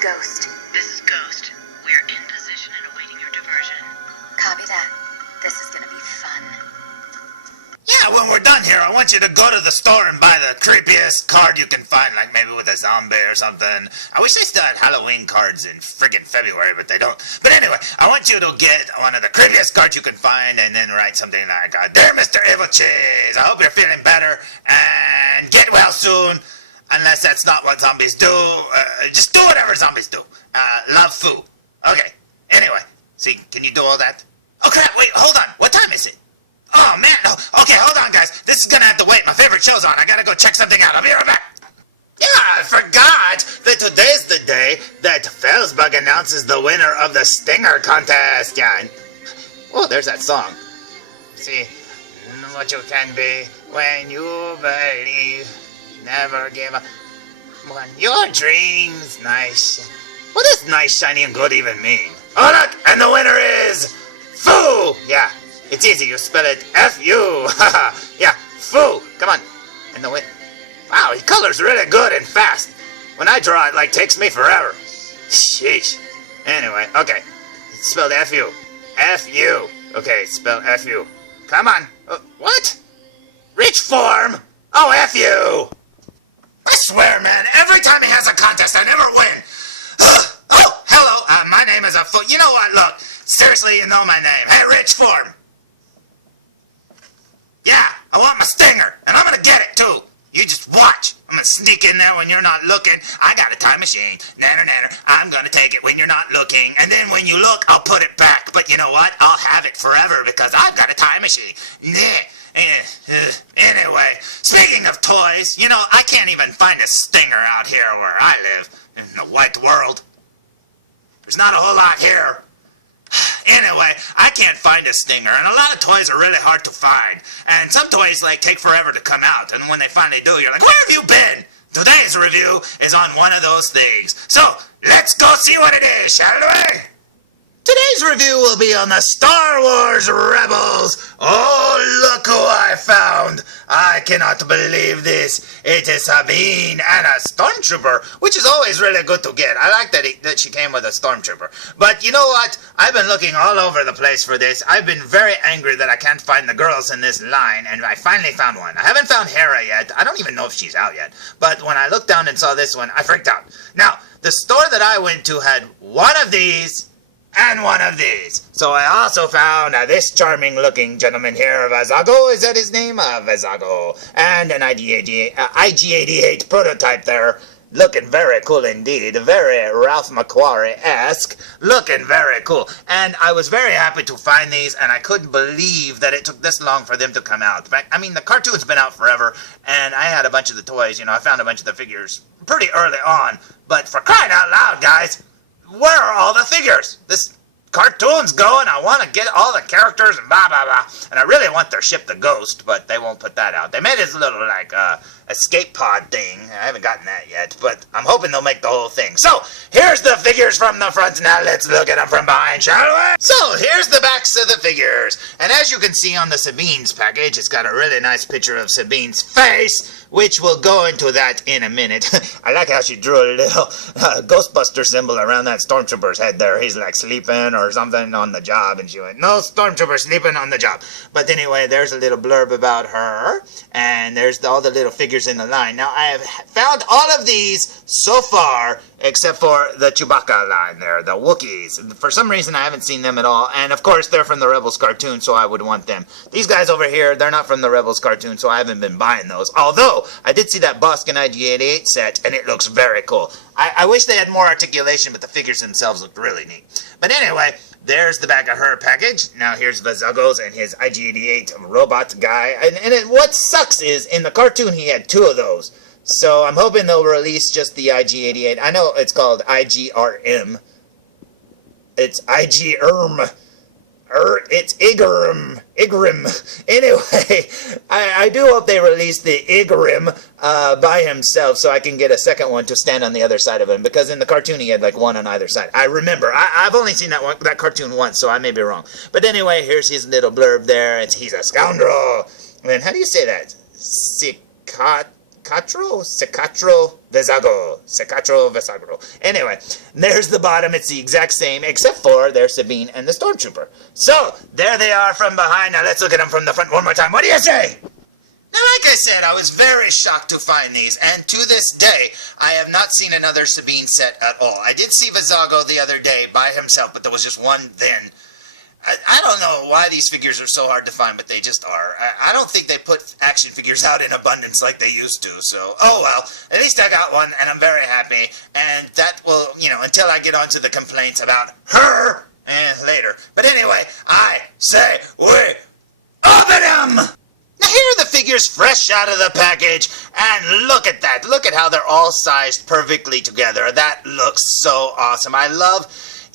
Ghost. This is Ghost. We're in position and awaiting your diversion. Copy that. This is gonna be fun. Yeah, when we're done here, I want you to go to the store and buy the creepiest card you can find, like maybe with a zombie or something. I wish they still had Halloween cards in friggin' February, but they don't. But anyway, I want you to get one of the creepiest cards you can find and then write something like, Dear Mr. Evilcheese, I hope you're feeling better and get well soon. Unless that's not what zombies do. Just do whatever zombies do. Love food. Okay. Anyway, see, can you do all that? Oh crap, wait, hold on. What time is it? Oh man, no. Okay, hold on guys. This is gonna have to wait. My favorite show's on. I gotta go check something out. I'll be right back. Yeah, I forgot that today's the day that Felzbug announces the winner of the Stinger contest. Yeah, and oh, there's that song. See, what you can be when you believe. Never give up when your dreams nice. What does nice, shiny, and good even mean? Oh look, and the winner is Foo! Yeah, it's easy, you spell it F-U. Yeah, Foo, come on. And the win. Wow, he colors really good and fast. When I draw it, like, takes me forever. Sheesh. Anyway, okay, it's spelled F-U. F-U. Okay, spell F-U. Come on. What? Rich form? Oh, F-U! I swear, man, every time he has a contest, I never win. Oh, hello, my name is You know what, look, seriously, you know my name. Hey, Rich Form. Yeah, I want my stinger, and I'm gonna get it, too. You just watch. I'm gonna sneak in there when you're not looking. I got a time machine. Nanner, nanner. I'm gonna take it when you're not looking, and then when you look, I'll put it back. But you know what? I'll have it forever because I've got a time machine. Anyway, speaking of toys, you know, I can't even find a stinger out here where I live, in the white world. There's not a whole lot here. Anyway, I can't find a stinger, and a lot of toys are really hard to find. And some toys, like, take forever to come out, and when they finally do, you're like, where have you been? Today's review is on one of those things. So, let's go see what it is, shall we? Today's review will be on the Star Wars Rebels. Oh, look who I found. I cannot believe this. It is Sabine and a Stormtrooper, which is always really good to get. I like that she came with a Stormtrooper. But you know what? I've been looking all over the place for this. I've been very angry that I can't find the girls in this line, and I finally found one. I haven't found Hera yet. I don't even know if she's out yet. But when I looked down and saw this one, I freaked out. Now, the store that I went to had one of these and one of these. So I also found this charming looking gentleman here, Vizago, is that his name? Vizago. And an IG-88 prototype there. Looking very cool indeed. Very Ralph McQuarrie-esque. Looking very cool. And I was very happy to find these, and I couldn't believe that it took this long for them to come out. I mean, the cartoon's been out forever, and I had a bunch of the toys. You know, I found a bunch of the figures pretty early on. But for crying out loud, guys, where are all the figures? This cartoon's going. I want to get all the characters and blah, blah, blah. And I really want their ship, the Ghost, but they won't put that out. They made this little, like, escape pod thing. I haven't gotten that yet, but I'm hoping they'll make the whole thing. So, here's the figures from the front. Now let's look at them from behind, shall we? So, here's the backs of the figures. And as you can see on the Sabine's package, it's got a really nice picture of Sabine's face, which we'll go into that in a minute. I like how she drew a little Ghostbuster symbol around that Stormtrooper's head there. He's like sleeping or something on the job, and she went, no Stormtrooper sleeping on the job. But anyway, there's a little blurb about her, and there's all the little figures in the line. Now, I have found all of these so far, except for the Chewbacca line there, the Wookiees. For some reason, I haven't seen them at all, and of course, they're from the Rebels cartoon, so I would want them. These guys over here, they're not from the Rebels cartoon, so I haven't been buying those. Although, I did see that Boskin IG-88 set, and it looks very cool. I wish they had more articulation, but the figures themselves looked really neat. But anyway, there's the back of her package. Now here's Vizago's and his IG-88 robot guy. And what sucks is, in the cartoon, he had two of those. So I'm hoping they'll release just the IG-88. I know it's called IGRM. It's IGRM. It's Igrim. Anyway, I do hope they release the Igrim by himself so I can get a second one to stand on the other side of him. Because in the cartoon he had like one on either side. I remember. I've only seen that cartoon once, so I may be wrong. But anyway, here's his little blurb there. He's a scoundrel. And then how do you say that? Vizago. Anyway, there's the bottom. It's the exact same, except for there's Sabine and the Stormtrooper. So, there they are from behind. Now let's look at them from the front one more time. What do you say? Now, like I said, I was very shocked to find these, and to this day, I have not seen another Sabine set at all. I did see Vizago the other day by himself, but there was just one then. I don't know why these figures are so hard to find, but they just are. I don't think they put action figures out in abundance like they used to, so, oh well. At least I got one, and I'm very happy, and that will, until I get onto the complaints about her, later. But anyway, I say we open them! Now here are the figures fresh out of the package, and look at that. Look at how they're all sized perfectly together. That looks so awesome. I love,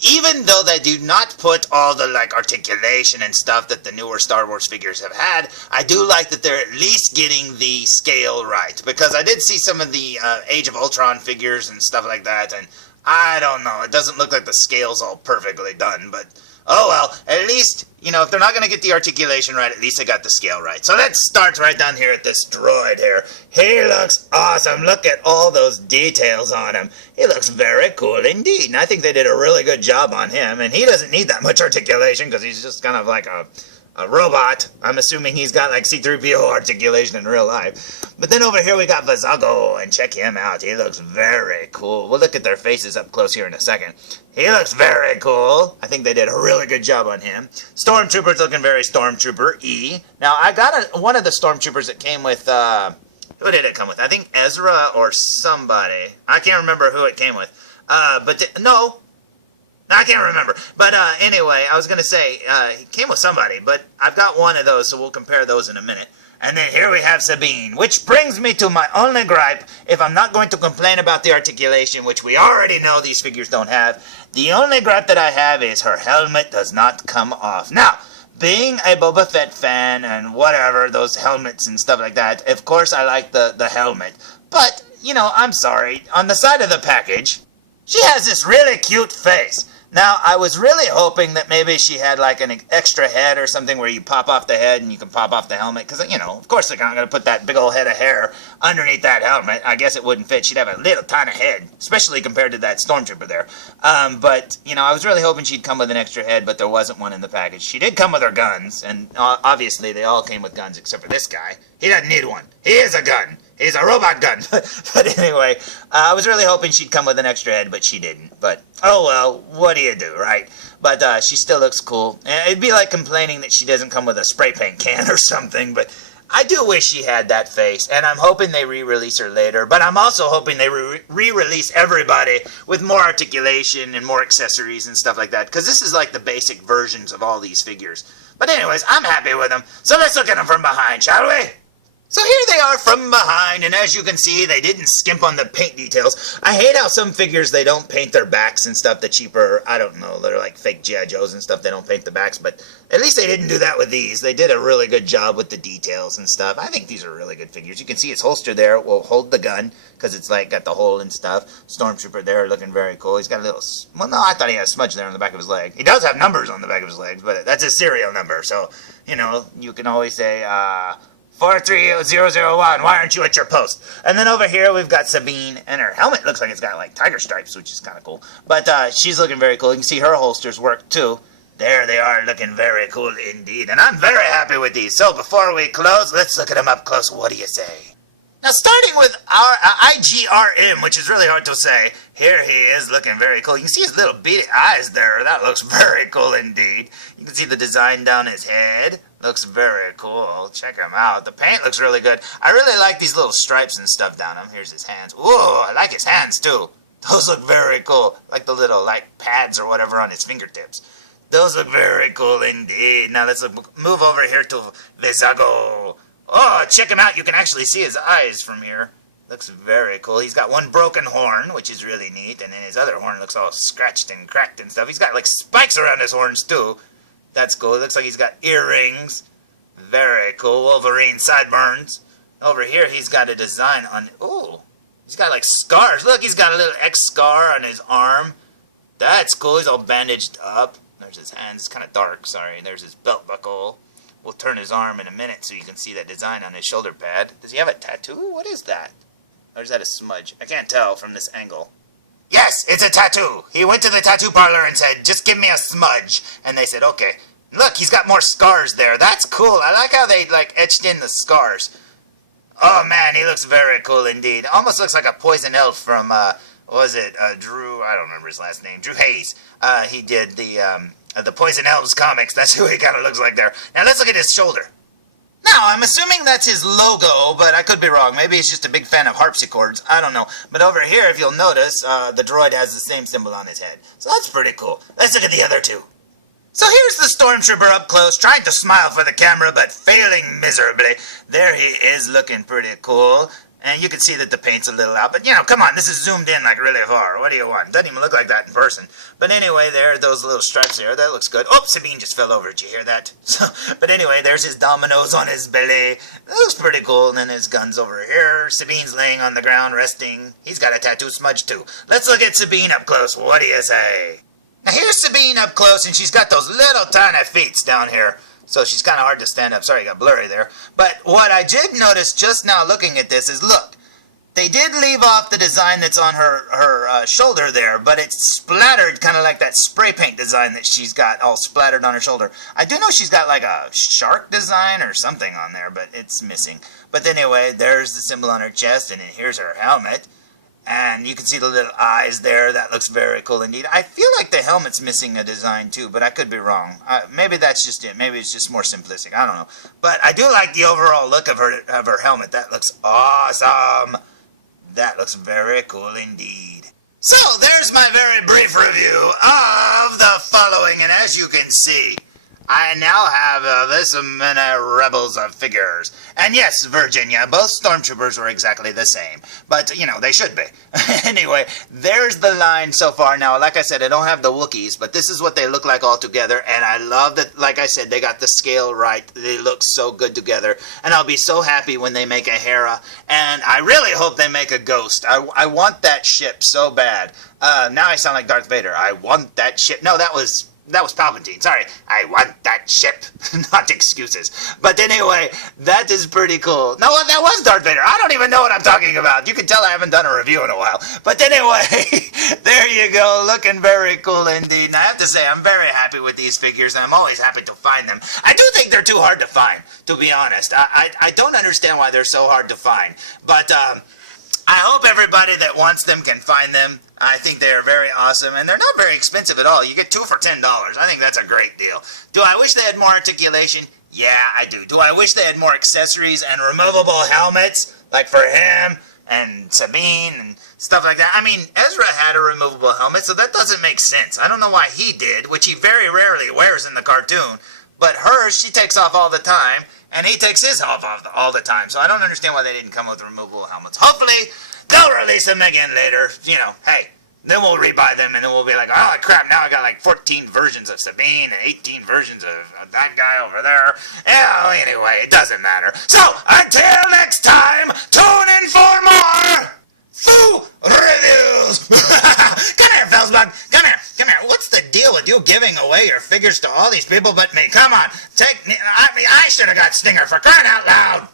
even though they do not put all the articulation and stuff that the newer Star Wars figures have had, I do like that they're at least getting the scale right. Because I did see some of the Age of Ultron figures and stuff like that, and I don't know. It doesn't look like the scale's all perfectly done, but oh well, at least, if they're not going to get the articulation right, at least they got the scale right. So let's start right down here at this droid here. He looks awesome. Look at all those details on him. He looks very cool indeed, and I think they did a really good job on him, and he doesn't need that much articulation because he's just kind of like a robot. I'm assuming he's got C-3PO articulation in real life. But then over here we got Vizago, and check him out. He looks very cool. We'll look at their faces up close here in a second. He looks very cool. I think they did a really good job on him. Stormtrooper's looking very Stormtrooper-y. Now, I got one of the Stormtroopers that came with, who did it come with? I think Ezra or somebody. I can't remember who it came with. No, I can't remember. But anyway, I was going to say, he came with somebody, but I've got one of those, so we'll compare those in a minute. And then here we have Sabine, which brings me to my only gripe, if I'm not going to complain about the articulation, which we already know these figures don't have. The only gripe that I have is her helmet does not come off. Now, being a Boba Fett fan and whatever, those helmets and stuff like that, of course I like the helmet. But, I'm sorry, on the side of the package, she has this really cute face. Now, I was really hoping that maybe she had an extra head or something where you pop off the head and you can pop off the helmet. Because, of course they're not going to put that big old head of hair underneath that helmet. I guess it wouldn't fit. She'd have a little tiny head, especially compared to that Stormtrooper there. But, I was really hoping she'd come with an extra head, but there wasn't one in the package. She did come with her guns, and obviously they all came with guns except for this guy. He doesn't need one. He is a gun. He's a robot gun. But anyway, I was really hoping she'd come with an extra head, but she didn't. But, oh well, what do you do, right? But she still looks cool. And it'd be like complaining that she doesn't come with a spray paint can or something, but I do wish she had that face, and I'm hoping they re-release her later, but I'm also hoping they re-release everybody with more articulation and more accessories and stuff like that, because this is the basic versions of all these figures. But anyways, I'm happy with them, so let's look at them from behind, shall we? So here they are from behind, and as you can see, they didn't skimp on the paint details. I hate how some figures, they don't paint their backs and stuff, the cheaper, I don't know, they're like fake G.I. Joes and stuff, they don't paint the backs, but at least they didn't do that with these. They did a really good job with the details and stuff. I think these are really good figures. You can see his holster there will hold the gun, because it's got the hole and stuff. Stormtrooper there looking very cool. He's got a little, well no, I thought he had a smudge there on the back of his leg. He does have numbers on the back of his legs, but that's his serial number, so, you can always say, 43001, why aren't you at your post? And then over here we've got Sabine, and her helmet looks like it's got tiger stripes, which is kind of cool. But she's looking very cool. You can see her holsters work too. There they are, looking very cool indeed. And I'm very happy with these. So before we close, let's look at them up close. What do you say? Now starting with our IGRM, which is really hard to say. Here he is looking very cool. You can see his little beady eyes there. That looks very cool indeed. You can see the design down his head. Looks very cool. Check him out. The paint looks really good. I really like these little stripes and stuff down him. Here's his hands. Ooh, I like his hands too. Those look very cool. Like the little pads or whatever on his fingertips. Those look very cool indeed. Now let's move over here to Vizago. Oh, check him out. You can actually see his eyes from here. Looks very cool. He's got one broken horn, which is really neat. And then his other horn looks all scratched and cracked and stuff. He's got spikes around his horns too. That's cool. It looks like he's got earrings. Very cool. Wolverine sideburns. Over here, he's got a design on... Ooh. He's got scars. Look, he's got a little X scar on his arm. That's cool. He's all bandaged up. There's his hands. It's kind of dark. Sorry. There's his belt buckle. We'll turn his arm in a minute so you can see that design on his shoulder pad. Does he have a tattoo? What is that? Or is that a smudge? I can't tell from this angle. Yes, it's a tattoo. He went to the tattoo parlor and said, just give me a smudge. And they said, okay. Look, he's got more scars there. That's cool. I like how they, like, etched in the scars. Oh, man, he looks very cool indeed. Almost looks like a poison elf from, what was it? Drew, I don't remember his last name. Drew Hayes. He did the Poison Elves comics. That's who he kind of looks like there. Now, let's look at his shoulder. Now, I'm assuming that's his logo, but I could be wrong. Maybe he's just a big fan of harpsichords. I don't know. But over here, if you'll notice, the droid has the same symbol on his head. So that's pretty cool. Let's look at the other two. So here's the Stormtrooper up close, trying to smile for the camera, but failing miserably. There he is, looking pretty cool. And you can see that the paint's a little out. But, you know, come on, this is zoomed in like really far. What do you want? Doesn't even look like that in person. But anyway, there are those little stripes there. That looks good. Oh, Sabine just fell over. Did you hear that? But anyway, there's his dominoes on his belly. That looks pretty cool. And then his gun's over here. Sabine's laying on the ground, resting. He's got a tattoo smudge, too. Let's look at Sabine up close. What do you say? Now, here's Sabine up close, and she's got those little tiny feet down here. So she's kind of hard to stand up. Sorry, I got blurry there. But what I did notice just now looking at this is, look, they did leave off the design that's on her shoulder there, but it's splattered kind of like that spray paint design that she's got all splattered on her shoulder. I do know she's got like a shark design or something on there, but it's missing. But anyway, there's the symbol on her chest, and then here's her helmet. And you can see the little eyes there. That looks very cool indeed. I feel like the helmet's missing a design too, but I could be wrong. Maybe that's just it. Maybe it's just more simplistic. I don't know. But I do like the overall look of her helmet. That looks awesome. That looks very cool indeed. So, there's my very brief review of the following. And as you can see, I now have this many Rebels figures. And yes, Virginia, both Stormtroopers were exactly the same. But, you know, they should be. Anyway, there's the line so far. Now, like I said, I don't have the Wookiees, but this is what they look like all together. And I love that, like I said, they got the scale right. They look so good together. And I'll be so happy when they make a Hera. And I really hope they make a Ghost. I want that ship so bad. Now I sound like Darth Vader. I want that ship. No, that was Palpatine. Sorry. I want that ship. Not excuses. But anyway, that is pretty cool. No, that was Darth Vader. I don't even know what I'm talking about. You can tell I haven't done a review in a while. But anyway, there you go. Looking very cool indeed. And I have to say, I'm very happy with these figures, and I'm always happy to find them. I do think they're too hard to find, to be honest. I don't understand why they're so hard to find. But I hope everybody that wants them can find them. I think they are very awesome, and they're not very expensive at all. You get 2 for $10. I think that's a great deal. Do I wish they had more articulation? Yeah, I do. Do I wish they had more accessories and removable helmets, like for him and Sabine and stuff like that? I mean, Ezra had a removable helmet, so that doesn't make sense. I don't know why he did, which he very rarely wears in the cartoon, but hers, she takes off all the time, and he takes his off all the time, so I don't understand why they didn't come with removable helmets. Hopefully, they'll release them again later. You know, hey, then we'll rebuy them, and then we'll be like, oh, crap, now I got like 14 versions of Sabine and 18 versions of that guy over there. Oh, anyway, it doesn't matter. So, until next time, tune in for more Foo Reviews. Come here, felzbug. Come here. What's the deal with you giving away your figures to all these people but me? Come on, take me. I should have got Stinger for crying out loud.